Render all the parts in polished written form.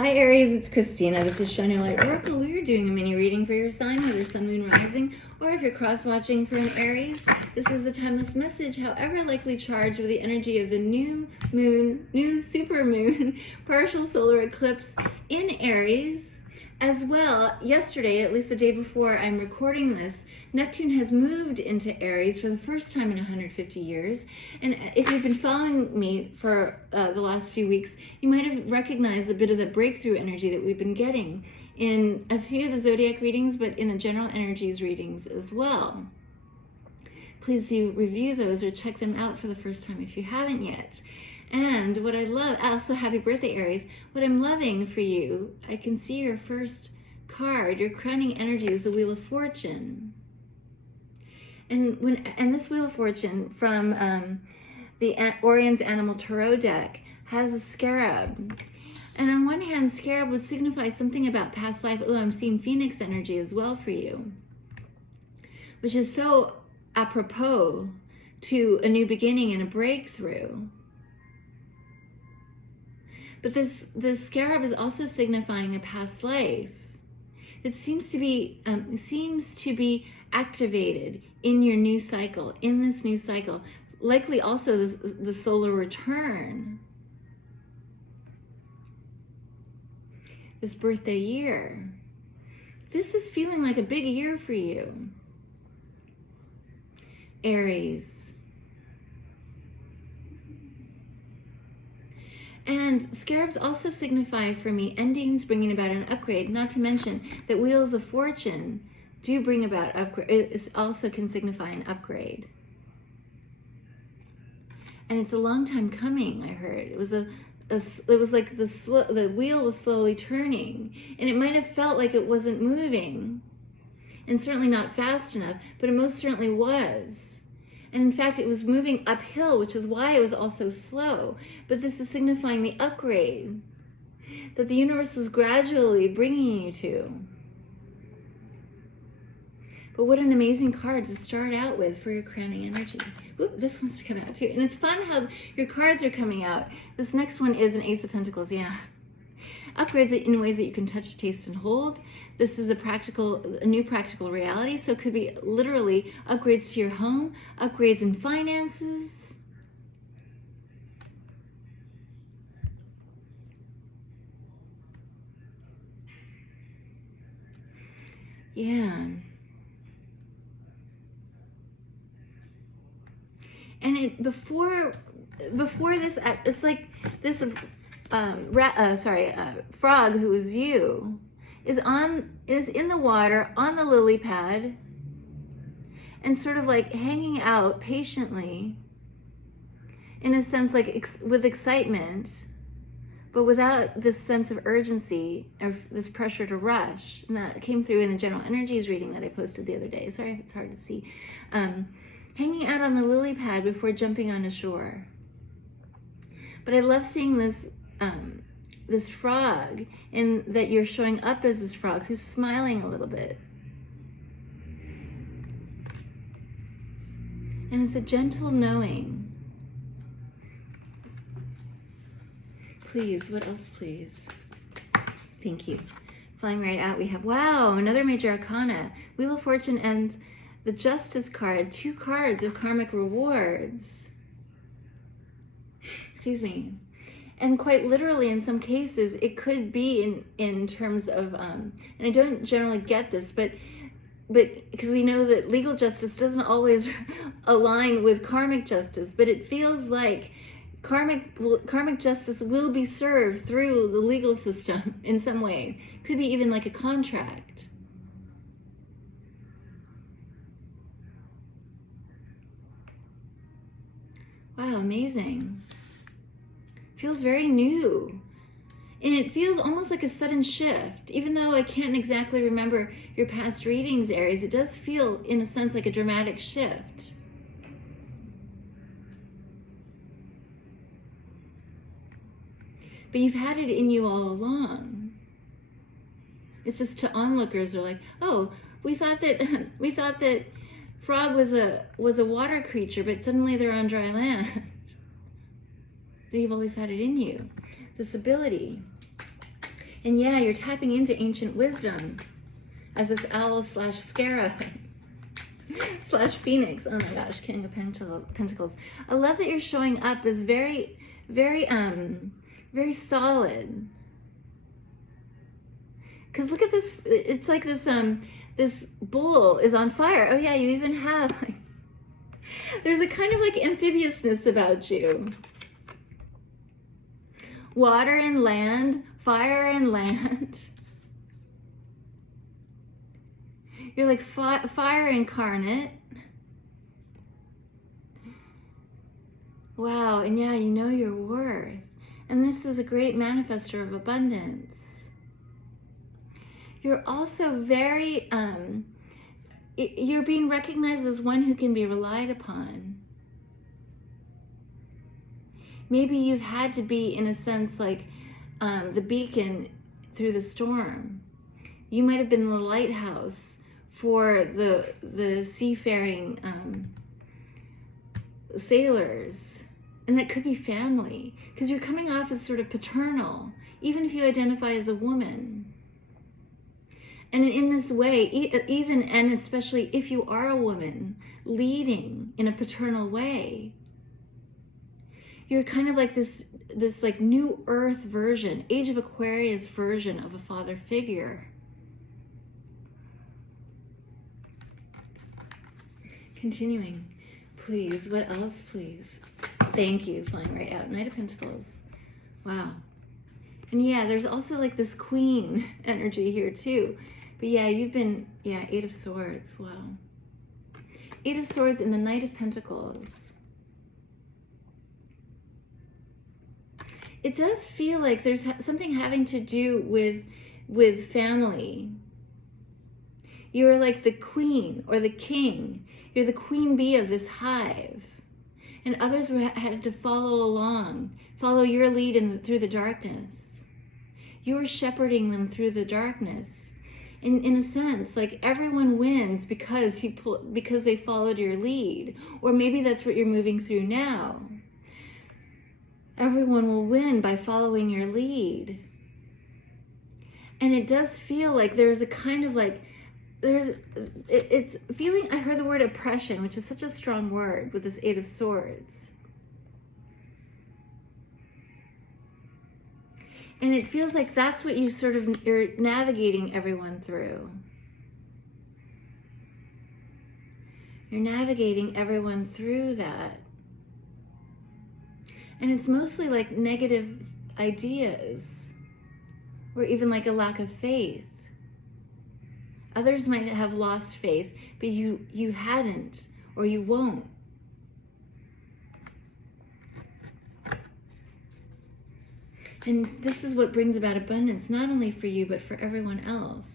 Hi Aries, it's Christina. This is Shine Your Light Oracle. We're doing a mini reading for your sign, whether sun, moon, rising, or if you're cross-watching for an Aries. This is a timeless message, however likely charged with the energy of the new super moon, partial solar eclipse in Aries. As well, yesterday, at least the day before I'm recording this, Neptune has moved into Aries for the first time in 150 years. And if you've been following me for the last few weeks, you might have recognized a bit of the breakthrough energy that we've been getting in a few of the zodiac readings, but in the general energies readings as well. Please do review those or check them out for the first time if you haven't yet. And what I love, also happy birthday Aries, what I'm loving for you, I can see your first card, your crowning energy is the Wheel of Fortune. And this Wheel of Fortune from the Orion's Animal Tarot deck has a scarab. And on one hand, scarab would signify something about past life. Oh, I'm seeing Phoenix energy as well for you, which is so apropos to a new beginning and a breakthrough. But this scarab is also signifying a past life. It seems to be activated in your new cycle, in this new cycle. Likely also the solar return. This birthday year. This is feeling like a big year for you, Aries. And scarabs also signify for me endings bringing about an upgrade, not to mention that Wheels of Fortune do bring about upgrade. It also can signify an upgrade. And it's a long time coming, I heard. It was like the wheel was slowly turning, and it might have felt like it wasn't moving, and certainly not fast enough, but it most certainly was. And in fact, it was moving uphill, which is why it was also slow. But this is signifying the upgrade that the universe was gradually bringing you to. But what an amazing card to start out with for your crowning energy. Ooh, this one's come out too. And it's fun how your cards are coming out. This next one is an Ace of Pentacles, yeah. Upgrades in ways that you can touch, taste, and hold. This is a new practical reality, so it could be literally upgrades to your home, upgrades in finances. Yeah. And before this, it's like this frog who is you is in the water on the lily pad and sort of like hanging out patiently, in a sense, like with excitement, but without this sense of urgency or this pressure to rush. And that came through in the general energies reading that I posted the other day. Sorry if it's hard to see. Hanging out on the lily pad before jumping on shore. But I love seeing this frog, and that you're showing up as this frog who's smiling a little bit. And it's a gentle knowing. Please, what else, please? Thank you. Flying right out, we have, wow, another major arcana. Wheel of Fortune and the Justice card, 2 cards of karmic rewards. Excuse me. And quite literally, in some cases, it could be in terms of, and I don't generally get this, but because we know that legal justice doesn't always align with karmic justice, but it feels like karmic justice will be served through the legal system in some way. Could be even like a contract. Wow, amazing. Feels very new. And it feels almost like a sudden shift. Even though I can't exactly remember your past readings, Aries, it does feel, in a sense, like a dramatic shift. But you've had it in you all along. It's just to onlookers are like, oh, we thought that frog was a water creature, but suddenly they're on dry land. You've always had it in you, this ability. And yeah, you're tapping into ancient wisdom as this owl slash scarab slash phoenix. Oh my gosh, King of Pentacles. I love that you're showing up as very, very solid. Because look at this, it's like this, this bowl is on fire. Oh yeah, you even have, like, there's a kind of like amphibiousness about you. Water and land, fire and land. You're like fire incarnate. Wow, and yeah, you know your worth. And this is a great manifester of abundance. You're also very, you're being recognized as one who can be relied upon. Maybe you've had to be, in a sense, like the beacon through the storm. You might have been the lighthouse for the seafaring sailors. And that could be family, because you're coming off as sort of paternal, even if you identify as a woman. And in this way, even and especially if you are a woman, leading in a paternal way, you're kind of like this like new earth version, Age of Aquarius version of a father figure. Continuing, please, what else, please? Thank you, flying right out. Knight of Pentacles. Wow. And yeah, there's also like this queen energy here too. But yeah, you've been, yeah, Eight of Swords. Wow. Eight of Swords and the Knight of Pentacles. It does feel like there's something having to do with family. You're like the queen or the king. You're the queen bee of this hive. And others had to follow along, follow your lead through the darkness. You're shepherding them through the darkness. In a sense, like everyone wins because they followed your lead. Or maybe that's what you're moving through now. Everyone will win by following your lead. And it does feel like there's a kind of like, it's feeling, I heard the word oppression, which is such a strong word with this Eight of Swords. And it feels like that's what you're navigating everyone through. You're navigating everyone through that. And it's mostly like negative ideas, or even like a lack of faith. Others might have lost faith, but you hadn't, or you won't. And this is what brings about abundance, not only for you, but for everyone else.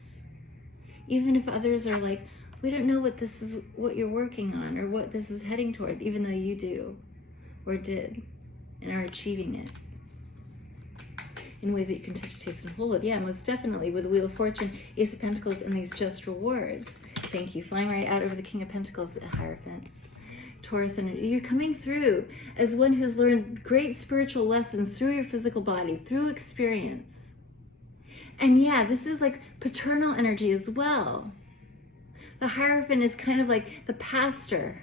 Even if others are like, we don't know what you're working on, or what this is heading toward, even though you do, or did, and are achieving it. In ways that you can touch, taste, and hold. Yeah, most definitely. With the Wheel of Fortune, Ace of Pentacles, and these just rewards. Thank you. Flying right out over the King of Pentacles, Hierophant. Taurus energy. You're coming through as one who's learned great spiritual lessons through your physical body, through experience. And yeah, this is like paternal energy as well. The Hierophant is kind of like the pastor.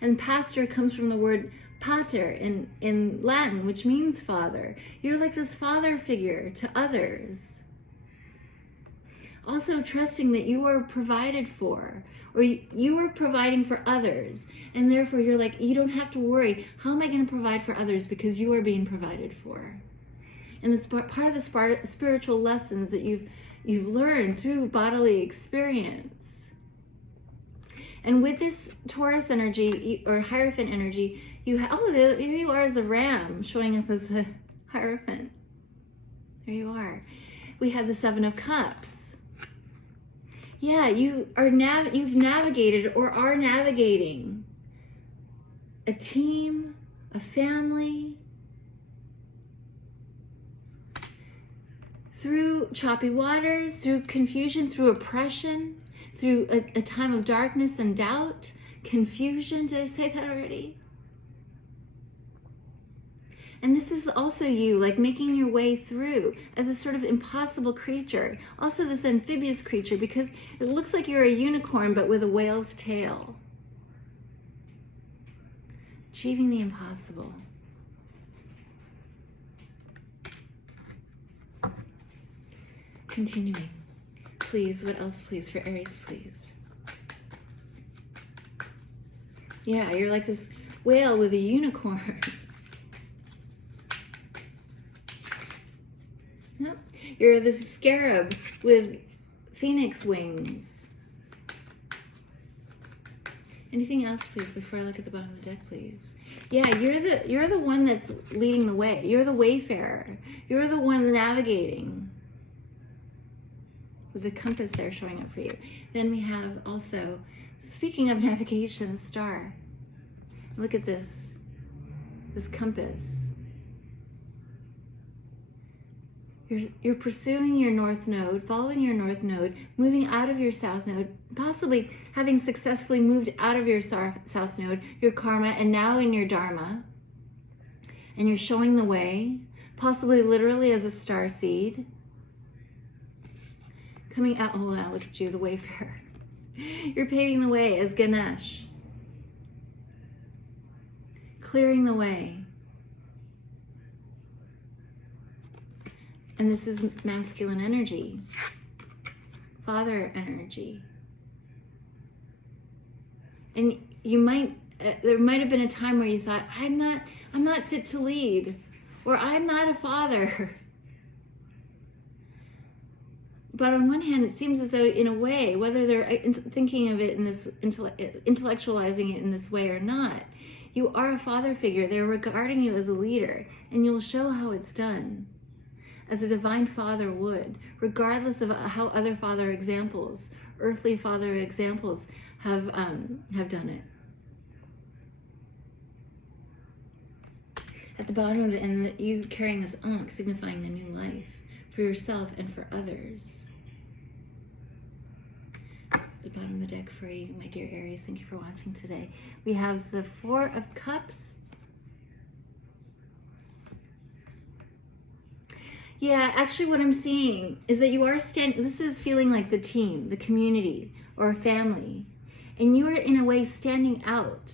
And pastor comes from the word pater in Latin, which means father. You're like this father figure to others. Also trusting that you are provided for, or you are providing for others. And therefore you're like, you don't have to worry, how am I going to provide for others, because you are being provided for. And it's part of the spiritual lessons that you've learned through bodily experience. And with this Taurus energy or Hierophant energy, here you are as a ram showing up as the Hierophant. There you are. We have the Seven of Cups. Yeah, you've navigated or are navigating a team, a family, through choppy waters, through confusion, through oppression, through a time of darkness and doubt, confusion. Did I say that already? And this is also you, like making your way through as a sort of impossible creature. Also this amphibious creature, because it looks like you're a unicorn, but with a whale's tail. Achieving the impossible. Continuing. Please, what else please for Aries, please? Yeah, you're like this whale with a unicorn. Nope. You're this scarab with phoenix wings. Anything else, please, before I look at the bottom of the deck, please? Yeah, you're the one that's leading the way. You're the wayfarer. You're the one navigating. With the compass there showing up for you. Then we have also, speaking of navigation, a star. Look at this compass. You're pursuing your north node, following your north node, moving out of your south node, possibly having successfully moved out of your south node, your karma, and now in your dharma. And you're showing the way, possibly literally as a star seed. Coming out, oh wow, look at you, the wayfarer. You're paving the way as Ganesh. Clearing the way. And this is masculine energy, father energy. And you might, there might have been a time where you thought, I'm not fit to lead, or I'm not a father. But on one hand, it seems as though, in a way, whether they're thinking of it in this, intellectualizing it in this way or not, you are a father figure. They're regarding you as a leader, and you'll show how it's done, as a divine father would, regardless of how other father examples, earthly father examples, have done it. At the bottom of the end, you carrying this ankh, signifying the new life for yourself and for others. The bottom of the deck for you, my dear Aries. Thank you for watching today. We have the Four of Cups. Yeah, actually what I'm seeing is that you are standing, this is feeling like the team, the community, or a family. And you are in a way standing out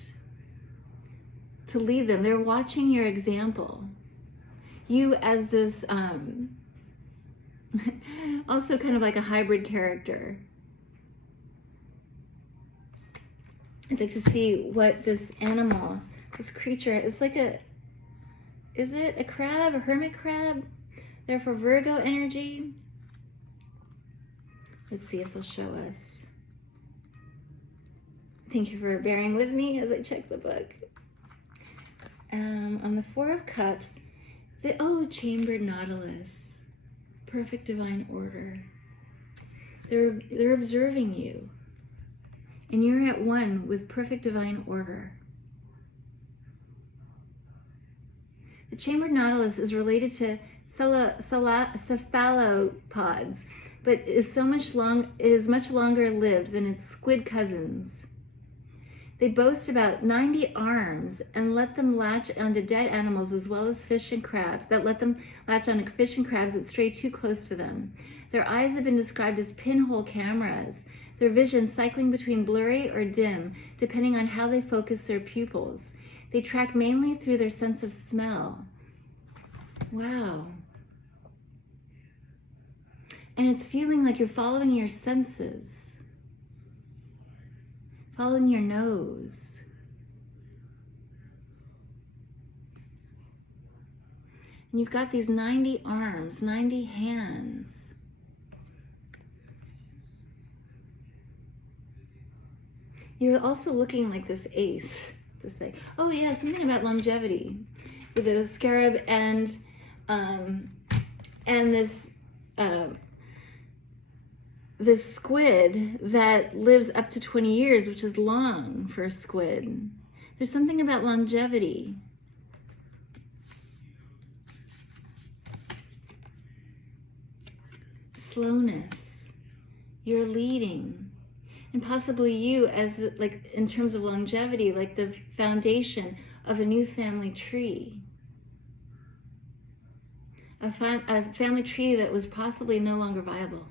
to lead them. They're watching your example. You as this, also kind of like a hybrid character. I'd like to see what this animal, this creature, it's like a, is it a crab, a hermit crab? They're for Virgo energy. Let's see if they'll show us. Thank you for bearing with me as I check the book. On the Four of Cups, chambered nautilus, perfect divine order. They're observing you. And you're at one with perfect divine order. The chambered nautilus is related to cephalopods, but it is much longer lived than its squid cousins. They boast about 90 arms and let them latch onto dead animals as well as fish and crabs, that stray too close to them. Their eyes have been described as pinhole cameras, their vision cycling between blurry or dim, depending on how they focus their pupils. They track mainly through their sense of smell. Wow. And it's feeling like you're following your senses, following your nose. And you've got these 90 arms, 90 hands. You're also looking like this ace to say, oh yeah, something about longevity with a scarab and this squid that lives up to 20 years, which is long for a squid. There's something about longevity. Slowness. You're leading. And possibly you as, like, in terms of longevity, like the foundation of a new family tree. a family tree that was possibly no longer viable.